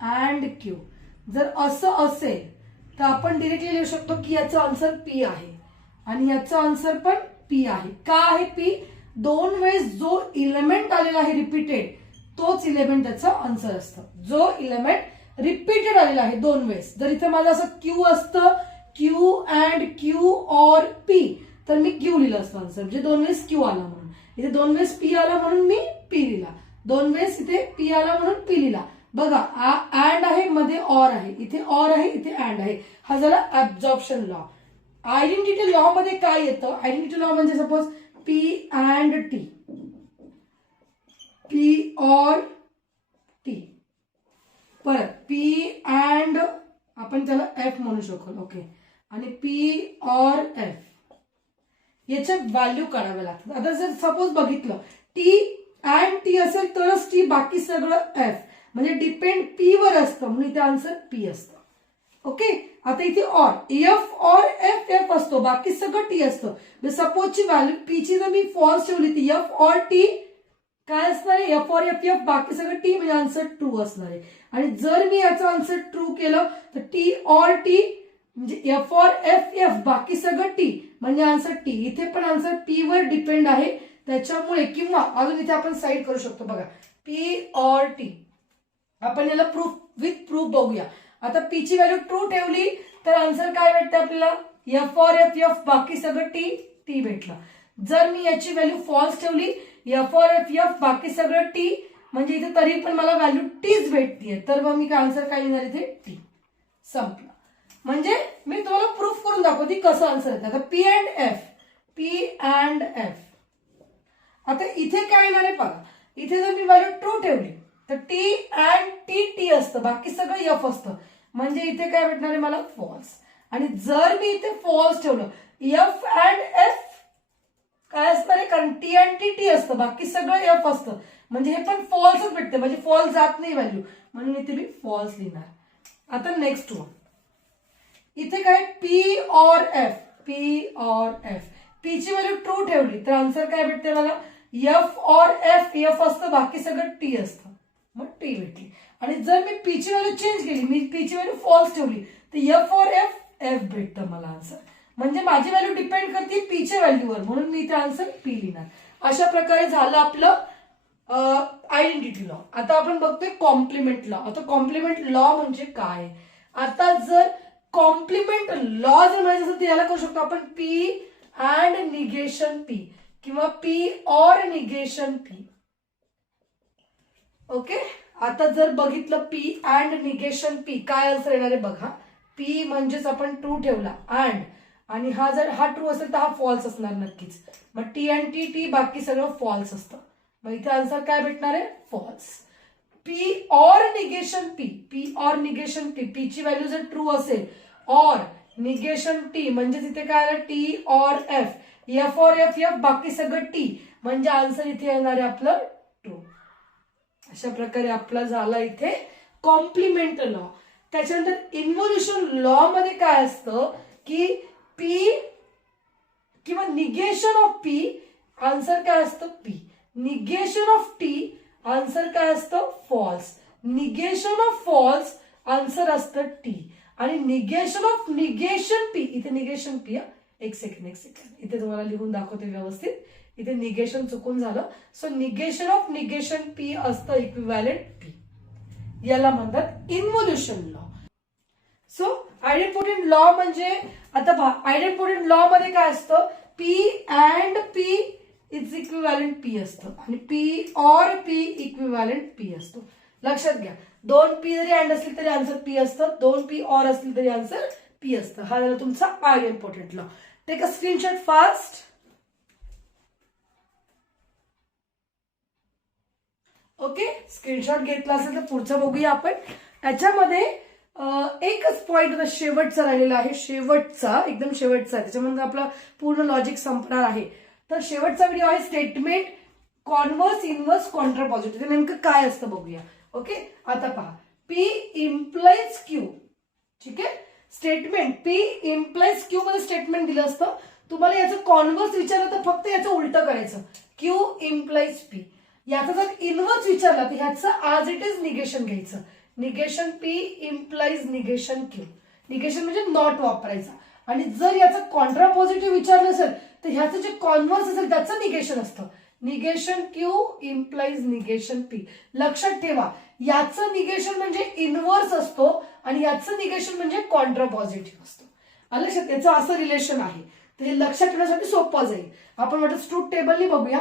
and Q. जर असं असेल तर आपण डिरेक्टली लिहू शकतो की याचं आन्सर पी आहे आणि याचं आन्सर पण पी आहे. का आहे पी? दोन वेळेस जो इलेमेंट आलेला आहे रिपीटेड तोच इलेमेंट त्याचं आन्सर असतं. जो इलेमेंट रिपीटेड आलेला आहे दोन वेळेस, जर इथे माझं असं क्यू असतं Q and Q or P तर मी क्यू लिहिलं असतं आन्सर, म्हणजे दोन वेळेस क्यू आला म्हणून. इथे दोन वेळेस पी आला म्हणून मी पी लिहिला, दोन वेळेस इथे पी आला म्हणून पी लिहिला. बघा, अँड आहे, मध्ये ऑर आहे, इथे ऑर आहे, इथे अँड आहे. हा झाला ऍब्झॉर्प्शन लॉ. आयडेंटिटी लॉ मध्ये काय येतं? आयडेंटिटी लॉ म्हणजे suppose P and T, P or T, परत पी अँड आपण त्याला एफ म्हणू शकतो. ओके, आणि पी ऑर एफ याच्या व्हॅल्यू काढाव्या लागतात. आता जर सपोज बघितलं टी अँड टी असेल तरच टी, बाकी सगळं एफ, म्हणजे डिपेंड पी वर असतं म्हणून इथे आन्सर पी असतं. ओके, आता इथे or, F or F F असतो, बाकी सगळं टी असतं. सपोजची व्हॅल्यू पी ची जर मी फॉल्स ठेवली ती एफ ऑर टी काय असणार आहे? एफ ऑर एफ एफ, बाकी सगळं टी, म्हणजे आन्सर ट्रू असणार आहे. आणि जर मी याचं आन्सर ट्रू केलं तर टी ऑर टी म्हणजे एफ ऑर एफ एफ, बाकी सगळं टी, म्हणजे आन्सर टी. इथे पण आन्सर पी वर डिपेंड आहे त्याच्यामुळे. किंवा अजून इथे आपण साईड करू शकतो. बघा, पी ऑर टी, आपण याला प्रूफ विथ प्रूफ बघूया. आता पी ची व्हॅल्यू ट्रू ठेवली तर आन्सर काय भेटतं आपल्याला? एफ ऑर एफ एफ, बाकी सगळं टी, टी भेटलं. जर मी याची व्हॅल्यू फॉल्स ठेवली, एफ ऑर एफ एफ, बाकी सगळं टी, म्हणजे इथे तरी पण मला व्हॅल्यू टीच भेटतीये, तर मग मी काय आन्सर काय लिहिणार इथे? टी. संपलं. म्हणजे मी तुम्हाला प्रूफ करून दाखवते कसं आन्सर येतं. आता P and F, P and F. आता इथे काय येणार आहे बघा, इथे जर मी व्हॅल्यू ट्रू ठेवली तर टी अँड टी टी असतं, बाकी सगळं एफ असतं, म्हणजे इथे काय भेटणार आहे मला? फॉल्स. आणि जर मी इथे फॉल्स ठेवलं, एफ अँड एफ काय असणार आहे? कारण टी अँड टी टी असतं, बाकी सगळं एफ असतं, म्हणजे हे पण फॉल्सच भेटते, म्हणजे फॉल्स जात नाही व्हॅल्यू, म्हणून इथे मी फॉल्स लिहिणार. आता नेक्स्ट वन, इथे काय? P or F, P or F. P ची व्हॅल्यू ट्रू ठेवली तर आन्सर काय भेटते मला? एफ ऑर एफ एफ असतं, बाकी सगळं टी असतं, मग टी भेटली. आणि जर मी पी ची व्हॅल्यू चेंज केली, मी पी ची व्हॅल्यू फॉल्स ठेवली तर एफ ऑर एफ एफ भेटतं मला आन्सर. म्हणजे माझी व्हॅल्यू डिपेंड करते पी च्या व्हॅल्यूवर, म्हणून मी इथे आन्सर पी लिहिणार. अशा प्रकारे झालं आपलं आयडेंटिटी लॉ. आता आपण बघतोय कॉम्प्लिमेंट लॉ. आता कॉम्प्लिमेंट लॉ म्हणजे काय? आता जर कॉम्प्लिमेंट लॉ जर म्हणायचं असेल तर याला करू शकतो आपण पी अँड निगेशन पी किंवा P or negation P. Okay, आता जर बघितलं पी अँड निगेशन पी काय आन्सर येणार आहे बघा. पी म्हणजेच आपण ट्रू ठेवला अँड, आणि हा जर हा ट्रू असेल तर हा फॉल्स असणार नक्कीच. मग टी अँड टी टी, बाकी सगळं फॉल्स असतं, मग इथे आन्सर काय भेटणार आहे? False. P or negation P, P or negation P, P ची व्हॅल्यू जर ट्रू असेल, ऑर निगेशन टी म्हणजे इथे काय आलं? T or F, F or F F, बाकी सगळं टी, म्हणजे आन्सर इथे येणार आहे आपलं ट्रू. अशा प्रकारे आपला झाला इथे कॉम्प्लिमेंट लॉ. त्याच्यानंतर इन्व्होल्युशन लॉ मध्ये काय असतं की पी किंवा निगेशन ऑफ पी आन्सर काय असतं P. Negation of T answer काय असतं false. Negation of false answer असतं टी. आणि निगेशन ऑफ निगेशन पी, इथे निगेशन पी, एक सेकंड इथे तुम्हाला लिहून दाखवते व्यवस्थित. इथे निगेशन चुकून झालं. So negation of negation P असतं इक्विव्हॅलेंट पी. याला म्हणतात involution law. So idempotent law म्हणजे आता पहा, आयडेंटिपोटेंट लॉ मध्ये काय असतं P and P is equivalent P असतं आणि P or P equivalent P असतो. लक्षात घ्या, 2 पी जरी अँड असली तरी आन्सर पी असतं, 2 पी ऑर असली तरी आन्सर पी असतं. हा झाला तुमचा idempotent law. Take a screenshot fast. Okay, screenshot घेतला असेल तर पुढचं बघूया आपण. त्याच्यामध्ये एकच पॉइंट होता शेवटचा राहिलेला आहे, शेवटचा एकदम शेवटचा, त्याच्यामध्ये आपला पूर्ण लॉजिक संपणार आहे. तर शेवटचा व्हिडिओ आहे स्टेटमेंट कॉन्व्हर्स इन्व्हर्स कॉन्ट्रापॉझिटिव्ह. ते नेमकं काय असतं बघूया. ओके, आता पहा, पी इम्प्लाइज क्यू. ठीक आहे, स्टेटमेंट पी इम्प्लाइज क्यू मध्ये स्टेटमेंट दिलं असतं. तुम्हाला याचं कॉन्व्हर्स विचारलं तर फक्त याचं उलटं करायचं, क्यू इम्प्लाइज पी. याचा जर इन्व्हर्स विचारला तर ह्याचं ॲज इट इज निगेशन घ्यायचं. Negation P implies negation Q. Negation म्हणजे नॉट वापरायचा. आणि जर याचं कॉन्ट्रापॉझिटिव्ह विचारलं असेल तर ह्याचं जे कॉन्व्हर्स असेल त्याचं निगेशन असतं. Negation Q implies negation P. लक्षात ठेवा, याचं निगेशन म्हणजे इन्व्हर्स असतो आणि याचं निगेशन म्हणजे कॉन्ट्रापॉझिटिव्ह असतो. लक्षात, याचं असं रिलेशन आहे. तर हे लक्षात ठेवण्यासाठी सोपं जाईल. आपण म्हटलं ट्रूथ टेबलनी बघूया.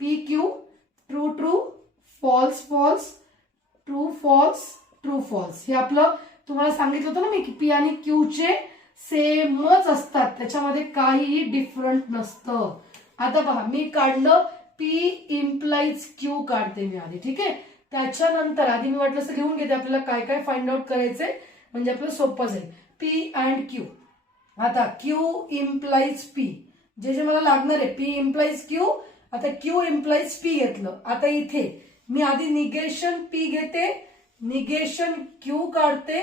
P Q, true true, false false, true false, true false. हे आपलं तुम्हाला सांगितलं होतं ना मी की पी आणि क्यू चे सेमच असतात, त्याच्यामध्ये काहीही डिफरंट नसतं. आता पहा, मी काढलं पी इम्प्लाइज क्यू काढते मी आधी. ठीक आहे, त्याच्यानंतर आधी मी म्हटलं असं लिहून घेते आपल्याला काय काय फाइंड आउट करायचंय म्हणजे आपल्याला सोपं जाईल. P and Q. आता क्यू इम्प्लाइज पी, जे जे मला लागणार आहे पी इम्प्लाइज क्यू. आता क्यू इम्प्लाइज पी घेतलं. आता इथे मी आधी निगेशन पी घेते, निगेशन क्यू काढते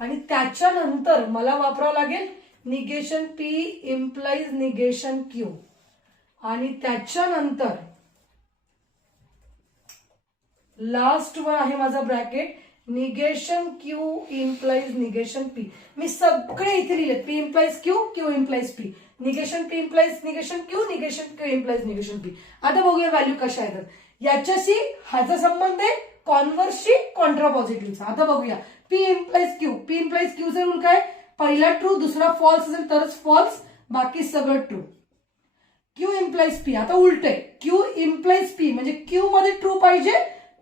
आणि त्याच्यानंतर मला वापरावं लागेल negation P implies negation Q. आणि त्याच्यानंतर लास्ट वर आहे माझा bracket negation Q implies negation P. मी सगळे इथे लिहिले, P implies Q, Q implies P, negation P implies negation Q, negation Q implies negation P. आता बघूया व्हॅल्यू कशा आहेत. याच्याशी ह्याचा संबंध आहे कॉन्व्हर्सशी कॉन्ट्रापॉझिटिव्हचा. आता बघूया P implies Q. P implies क्यूचा रूल काय, पहिला ट्रू दुसरा फॉल्स असेल तरच फॉल्स, बाकी सगळं ट्रू. क्यू इम्प्लाइज पी, आता उलट आहे, क्यू इम्प्लाइज पी म्हणजे क्यू मध्ये ट्रू पाहिजे,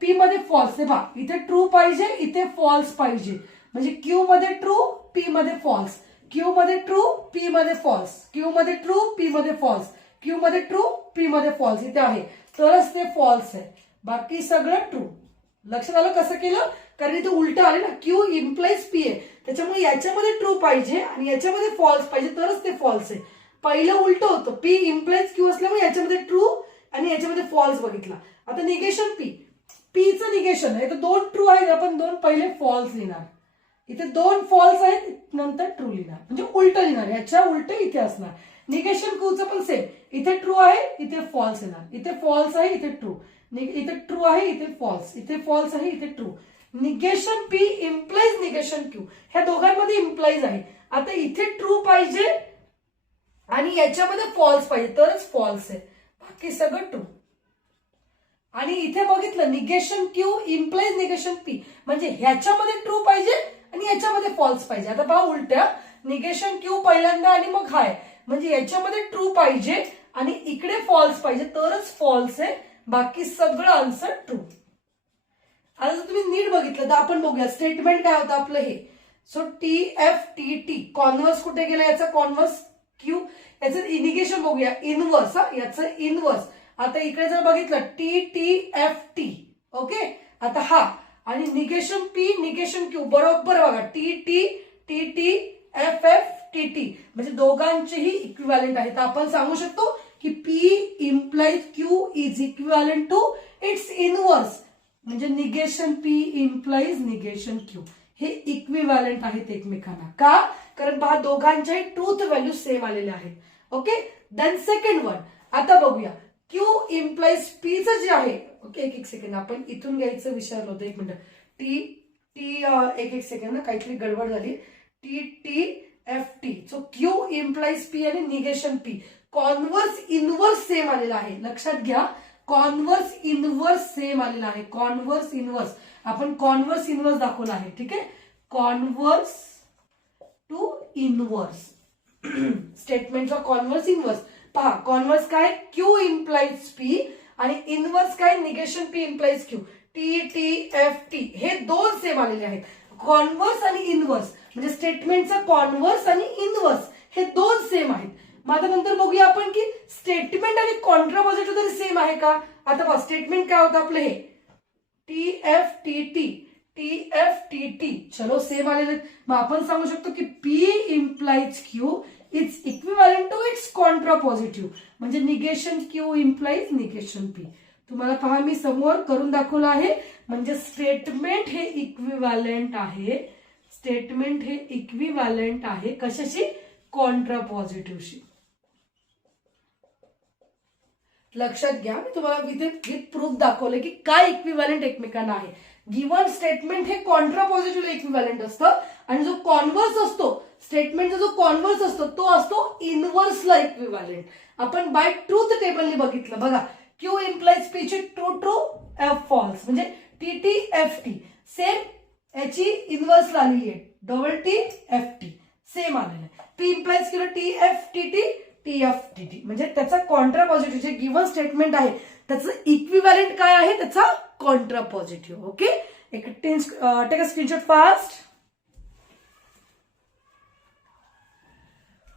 पी मध्ये फॉल्स. हे पहा, इथे ट्रू पाहिजे, इथे फॉल्स पाहिजे. म्हणजे क्यू मध्ये ट्रू, पी मध्ये फॉल्स, क्यू मध्ये ट्रू, पी मध्ये फॉल्स, क्यू मध्ये ट्रू, पी मध्ये फॉल्स, क्यू मध्ये ट्रू, पी मध्ये फॉल्स. इथे आहे तरच ते फॉल्स आहे, बाकी सगळं ट्रू. लक्षात आलं कसं केलं, कारण इथे उलट आले ना, क्यू इम्प्लाइज पी आहे त्याच्यामुळे याच्यामध्ये ट्रू पाहिजे आणि याच्यामध्ये फॉल्स पाहिजे तरच ते फॉल्स आहे. पहिलं उलट होतं, पी इम्प्लाइज क्यू असल्यामुळे याच्यामध्ये ट्रू आणि याच्यामध्ये फॉल्स बघितला. आता निगेशन पी, पीचं निगेशन आहे तर 2 ट्रू आहेत, आपण 2 पहिले फॉल्स लिहिणार. इथे 2 फॉल्स आहेत, नंतर ट्रू लिहिणार, म्हणजे उलट लिहिणार, याच्या उलट इथे असणार. निगेशन क्यूचं पण सेम, इथे ट्रू आहे इथे फॉल्स येणार, इथे फॉल्स आहे इथे ट्रू, इथे ट्रू आहे इथे फॉल्स, इथे फॉल्स आहे इथे true. Negation P implies negation Q, ह्या दोघांमध्ये इम्प्लाइज आहे. आता इथे ट्रू पाहिजे आणि याच्यामध्ये फॉल्स पाहिजे तरच फॉल्स आहे, बाकी सगळं ट्रू. आणि इथे बघितलं negation Q implies negation P म्हणजे ह्याच्यामध्ये ट्रू पाहिजे आणि याच्यामध्ये फॉल्स पाहिजे. आता पहा उलट्या, निगेशन क्यू पहिल्यांदा आणि मग हाय, म्हणजे याच्यामध्ये ट्रू पाहिजे आणि इकडे फॉल्स पाहिजे तरच फॉल्स आहे, बाकी सगळं आन्सर ट्रू. आता जर तुम्ही नीट बघितलं तर आपण बघूया स्टेटमेंट काय होतं आपलं हे. So T F T T, converse कुठे गेलं याचा, कॉन्व्हर्स क्यू. याचं निगेशन बघूया, इनव्हर्स. याचं इनव्हर्स. आता इकडे जर बघितलं T T F T, okay. आता हा आणि निगेशन पी निगेशन क्यू बरोबर बघा, T T T T F F T T म्हणजे दोघांचेही इक्विव्हॅलेंट आहे. तर आपण सांगू शकतो की P implies Q is equivalent to its inverse. म्हणजे negation P implies negation Q. हे इक्विव्हॅलंट आहेत एकमेकांना. का? कारण पहा दोघांच्याही ट्रूथ व्हॅल्यू सेम आलेल्या आहेत. ओके. देन सेकंड वन आता बघूया. क्यू इम्प्लाइज पीचं जे आहे. ओके एक सेकंड आपण इथून घ्यायचं विचारलं होतं. एक मिनिट. एक सेकंड ना काहीतरी गडबड झाली. T so Q implies P आणि negation P converse inverse same आलेला आहे. लक्षात घ्या कॉन्व्हर्स इनव्हर्स सेम आलेला आहे. कॉन्व्हर्स इनव्हर्स आपण कॉन्व्हर्स इनव्हर्स दाखवला आहे. ठीक आहे. कॉन्व्हर्स टू इनव्हर्स स्टेटमेंटचा कॉन्व्हर्स इनव्हर्स. पहा कॉन्व्हर्स काय क्यू इम्प्लाइज पी आणि इनव्हर्स काय negation P implies Q. T हे दोन सेम आलेले आहेत. कॉन्व्हर्स आणि इनव्हर्स म्हणजे स्टेटमेंटचा कॉन्व्हर्स आणि इनव्हर्स हे दोन सेम आहेत. मग आता नंतर बघूया आपण की स्टेटमेंट आणि कॉन्ट्रापॉझिटिव्ह तरी सेम आहे का. आता बघा स्टेटमेंट काय होतं आपलं हे टी चलो सेम आलेले. मग आपण सांगू शकतो की P implies Q is equivalent to its contrapositive म्हणजे negation Q implies negation P. तुम्हाला पहा मी समोर करून दाखवलं आहे. म्हणजे स्टेटमेंट हे इक्विव्हॅलंट आहे. स्टेटमेंट हे इक्विव्हॅलंट आहे कशाशी कॉन्ट्रापॉझिटिव्हशी. लक्षात घ्या मी तुम्हाला विथ प्रूफ दाखवलं की काय इक्विव्हॅलंट एकमेकांना आहे. गिव्हन स्टेटमेंट हे कॉन्ट्रापॉझिटिव्हला इक्विव्हॅलंट असतं आणि जो कॉन्व्हर्स असतो स्टेटमेंटचा जो कॉन्व्हर्स असतो तो असतो इनव्हर्सला इक्विव्हॅलंट. आपण बाय ट्रूथ टेबलने बघितलं बघा. क्यू इम्प्लाइज पी ची ट्रू एफ फॉल्स म्हणजे टी सेम याची इनव्हर्स आलेली आहे. टी सेम आलेलं आहे. पी इम्प्लाइज केलं टी म्हणजे त्याचा कॉन्ट्रापॉझिटिव्ह जे गिव्हन स्टेटमेंट आहे त्याचं इक्विव्हॅलंट काय आहे त्याचा contrapositive. Okay take a screenshot fast.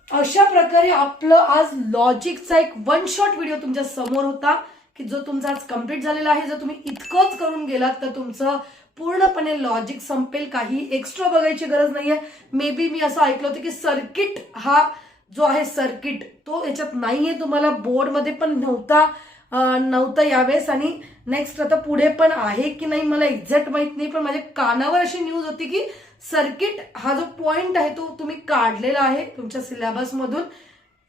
अशा प्रकारे आपलं आज लॉजिकचा एक वन शॉट व्हिडिओ तुमच्या समोर होता की जो तुमचा आज कम्प्लीट झालेला आहे. जर तुम्ही इतकंच करून गेलात तर तुमचं पूर्णपणे लॉजिक संपेल. काही एक्स्ट्रा बघायची गरज नाहीये. मे बी मी असं ऐकलं होतं की सर्किट हा जो आहे सर्किट तो याच्यात नाहीये. तुम्हाला बोर्डमध्ये पण नव्हता यावेळेस आणि नेक्स्ट आता पुढे पण आहे की नाही मला एक्झॅक्ट माहित नाही. पण माझ्या कानावर अशी न्यूज होती की सर्किट हा जो पॉइंट आहे तो तुम्ही काढलेला आहे तुमच्या सिलेबस मधून.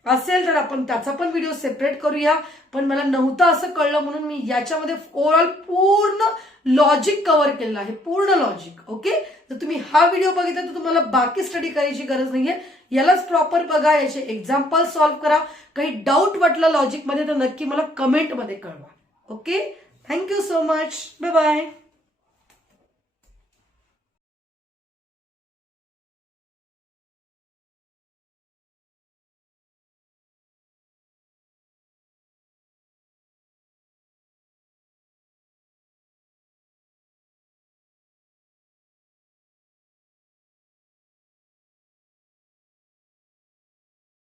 असेल तर आपण त्याचा पण व्हिडिओ सेपरेट करूया. पण मला नव्हतं असं कळलं म्हणून मी याच्यामध्ये ओव्हरऑल पूर्ण लॉजिक कव्हर केलेलं आहे. पूर्ण लॉजिक. ओके जर तुम्ही हा व्हिडिओ बघितला तर तुम्हाला बाकी स्टडी करायची गरज नाहीये. यालाच प्रॉपर बघा. याचे एक्झाम्पल सॉल्व्ह करा. काही डाऊट वाटला लॉजिकमध्ये तर नक्की मला कमेंटमध्ये कळवा. Okay thank you so much. Bye bye.